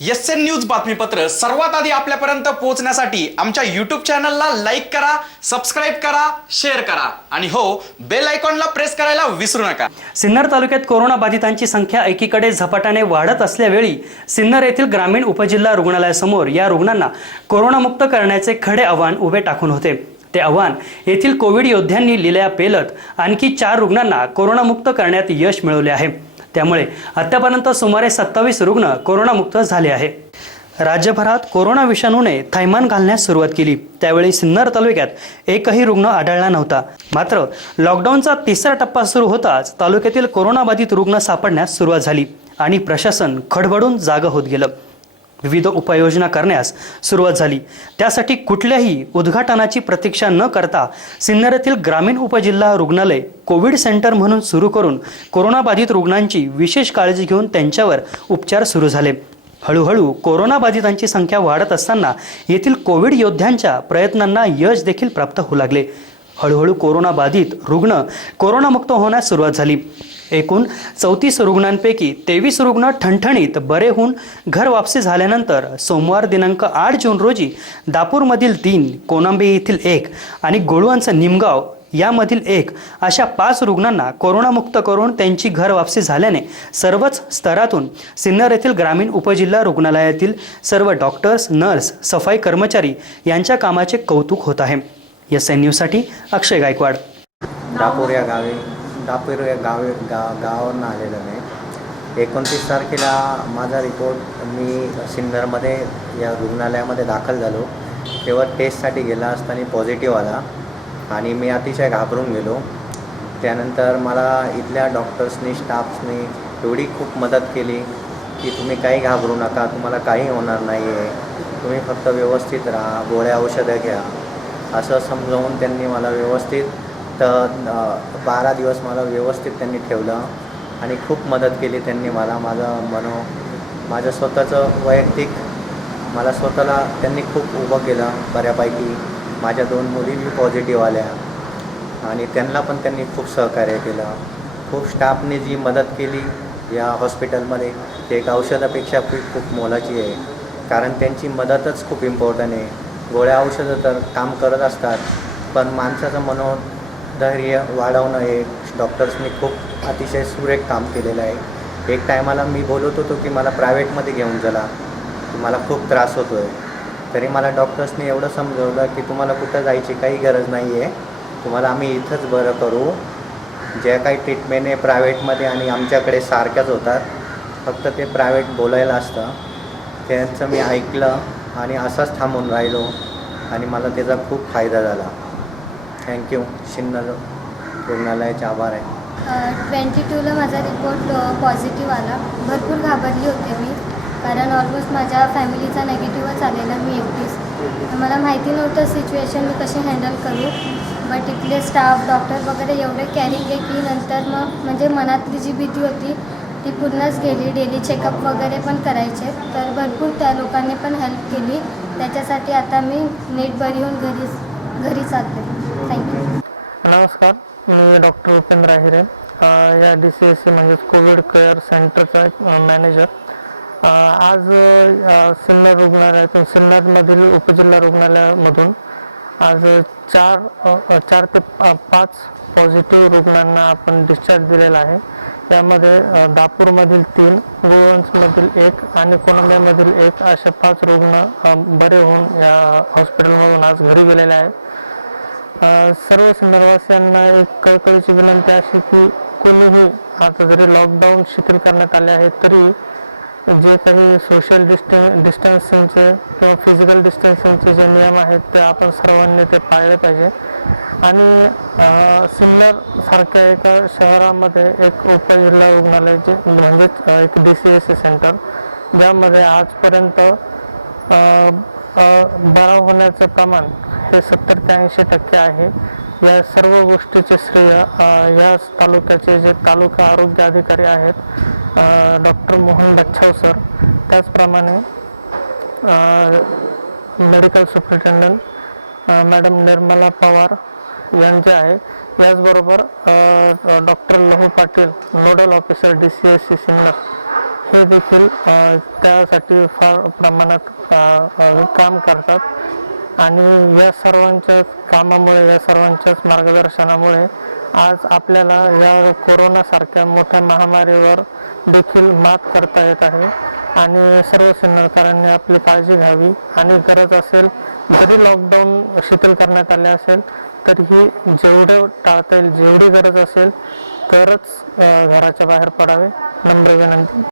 S N news बातमीपत्र सर्वात आधी आपल्यापर्यंत पोहोचण्यासाठी आमच्या युट्यूब चॅनलला लाईक करा सबस्क्राईब करा शेअर करा. आणि हो बेल आयकॉनला प्रेस करायला विसरू नका. सिन्नर तालुक्यात कोरोना बाधितांची संख्या एकीकडे झपाट्याने वाढत असल्यावेळी सिन्नर येथील ग्रामीण उपजिल्हा रुग्णालयासमोर या रुग्णांना कोरोनामुक्त करण्याचे खडे आव्हान उभे टाकून होते. ते आव्हान येथील कोविड योद्ध्यांनी लिहिल्या पेलत आणखी चार रुग्णांना कोरोनामुक्त करण्यात यश मिळवले आहे. त्यामुळे आतापर्यंत सुमारे सत्तावीस रुग्ण कोरोनामुक्त झाले आहे. राज्यभरात कोरोना विषाणूने थैमान घालण्यास सुरुवात केली. त्यावेळी सिन्नर तालुक्यात एकही रुग्ण आढळला नव्हता. मात्र लॉकडाऊनचा तिसरा टप्पा सुरू होताच तालुक्यातील कोरोनाबाधित रुग्ण सापडण्यास सुरुवात झाली आणि प्रशासन खडबडून जागं होत गेलं. विविध उपाययोजना करण्यास सुरुवात झाली. त्यासाठी कुठल्याही उद्घाटनाची प्रतीक्षा न करता सिन्नर येथील ग्रामीण उपजिल्हा रुग्णालय कोविड सेंटर म्हणून सुरू करून कोरोनाबाधित रुग्णांची विशेष काळजी घेऊन त्यांच्यावर उपचार सुरू झाले. हळूहळू कोरोनाबाधितांची संख्या वाढत असताना येथील कोविड योद्ध्यांच्या प्रयत्नांना यश देखील प्राप्त होऊ लागले. हळूहळू कोरोनाबाधित रुग्ण कोरोनामुक्त होण्यास सुरुवात झाली. एकूण चौतीस रुग्णांपैकी तेवीस रुग्ण ठणठणीत बरे होऊन घर वापसी झाल्यानंतर सोमवार दिनांक आठ जून रोजी दापूरमधील तीन कोनांबे येथील एक आणि गोळवांचं निमगाव यामधील एक अशा पाच रुग्णांना कोरोनामुक्त करून त्यांची घर वापसी झाल्याने सर्वच स्तरातून सिन्नर येथील ग्रामीण उपजिल्हा रुग्णालयातील सर्व डॉक्टर्स नर्स सफाई कर्मचारी यांच्या कामाचे कौतुक होत आहे. एस एन न्यूजसाठी अक्षय गायकवाड. दापोर या गावी कापेर या गावे गा गावावरून आलेलो मी. एकोणतीस तारखेला माझा रिपोर्ट मी सिन्नरमध्ये या रुग्णालयामध्ये दाखल झालो. तेव्हा टेस्टसाठी गेला असताना पॉझिटिव्ह आला आणि मी अतिशय घाबरून गेलो. त्यानंतर मला इथल्या डॉक्टर्सनी स्टाफ्सनी एवढी खूप मदत केली की तुम्ही काही घाबरू नका तुम्हाला काही होणार नाही आहे तुम्ही फक्त व्यवस्थित राहा गोळ्या औषधं घ्या. असं समजावून त्यांनी मला व्यवस्थित तर बारा दिवस मला व्यवस्थित त्यांनी ठेवलं आणि खूप मदत केली त्यांनी मला. माझं मनो माझं स्वतःचं वैयक्तिक मला स्वतःला त्यांनी खूप उभं केलं बऱ्यापैकी. माझ्या दोन मुली बी पॉझिटिव्ह आल्या आणि त्यांना पण त्यांनी खूप सहकार्य केलं. खूप स्टाफने जी मदत केली या हॉस्पिटलमध्ये ते एक औषधापेक्षा खूप खूप मोलाची आहे. कारण त्यांची मदतच खूप इम्पॉर्टंट आहे. गोळ्या औषधं तर काम करत असतात पण माणसाचं मनो धैर्य वाढवणं हे डॉक्टर्सनी खूप अतिशय सुरेख काम केलेलं आहे. एक टायमाला मी बोलत होतो की मला प्रायव्हेटमध्ये घेऊन चला. मला खूप त्रास होतो आहे तरी मला डॉक्टर्सनी एवढं समजवलं की तुम्हाला कुठं जायची काही गरज नाही आहे तुम्हाला आम्ही इथंच बरं करू. ज्या काही ट्रीटमेंट आहे प्रायव्हेटमध्ये आणि आमच्याकडे सारख्याच होतात. फक्त ते प्रायव्हेट बोलायला असतं. त्यांचं मी ऐकलं आणि असाच थांबून राहिलो आणि मला त्याचा खूप फायदा झाला. थँक्यू सिन्नर रुग्णालयाचे आभार आहे ट्वेंटी टूला माझा रिपोर्ट पॉझिटिव्ह आला. भरपूर घाबरली होते मी. कारण ऑलमोस्ट माझ्या फॅमिलीचा नेगेटिव्हच आलेला मी एकटीच. मला माहिती नव्हतं सिच्युएशन मी कशी हँडल करू. बट इथले स्टाफ डॉक्टर वगैरे एवढे कॅरिंग आहे की नंतर मग म्हणजे मनातली जी भीती होती ती पूर्णच गेली. डेली चेकअप वगैरे पण करायचे. तर भरपूर त्या लोकांनी पण हेल्प केली. त्याच्यासाठी आता मी नीट बरी होऊन घरी घरी चालते. थँक्यू नमस्कार मी डॉक्टर उपेंद्र आहिरे या डी सी एस सी म्हणजेच कोविड केअर सेंटरचा एक मॅनेजर आज सिन्नर रुग्णालयातून सिन्नरमधील उपजिल्हा रुग्णालयामधून आज चार चार ते पाच पॉझिटिव्ह रुग्णांना आपण डिस्चार्ज दिलेला आहे. यामध्ये दापूरमधील तीन गुळवंचमधील एक आणि कोलंब्यामधील एक असे पाच रुग्ण बरे होऊन या हॉस्पिटलमधून आज घरी गेलेले आहेत. सर्व सिन्नरवासियांना एक कळकळीची विनंती अशी की कोणीही आता जरी लॉकडाऊन शिथिल करण्यात आले आहे तरी जे काही सोशल डिस्टन डिस्टन्सिंगचे किंवा फिजिकल डिस्टन्सिंगचे जे नियम आहेत ते आपण सर्वांनी ते पाळले पाहिजे. आणि सिन्नरसारख्या एका शहरामध्ये एक उपजिल्हा रुग्णालयाचे म्हणजेच एक D C S C centre ज्यामध्ये आजपर्यंत बरा होण्याचं प्रमाण हे सत्तर ते ऐंशी टक्के आहे. या सर्व गोष्टीचे श्रेय याच तालुक्याचे जे तालुका आरोग्य अधिकारी आहेत डॉक्टर मोहन बच्छाव सर त्याचप्रमाणे medical superintendent madam Nirmala Pawar यांचे आहे. याचबरोबर doctor Lahu Patil nodal officer D C S C Sinnar हे देखील त्यासाठी फार प्रमाणात काम करतात. आणि या सर्वांच्याच कामामुळे या सर्वांच्याच मार्गदर्शनामुळे आज आपल्याला या कोरोनासारख्या मोठ्या महामारीवर देखील मात करता येत आहे. आणि सर्व सिन्नरकरांनी आपली काळजी घ्यावी. आणि गरज असेल जरी लॉकडाऊन शिथिल करण्यात आले असेल तरीही जेवढं टाळता येईल जेवढी गरज असेल तरच घराच्या बाहेर पडावे. नम्र विनंती.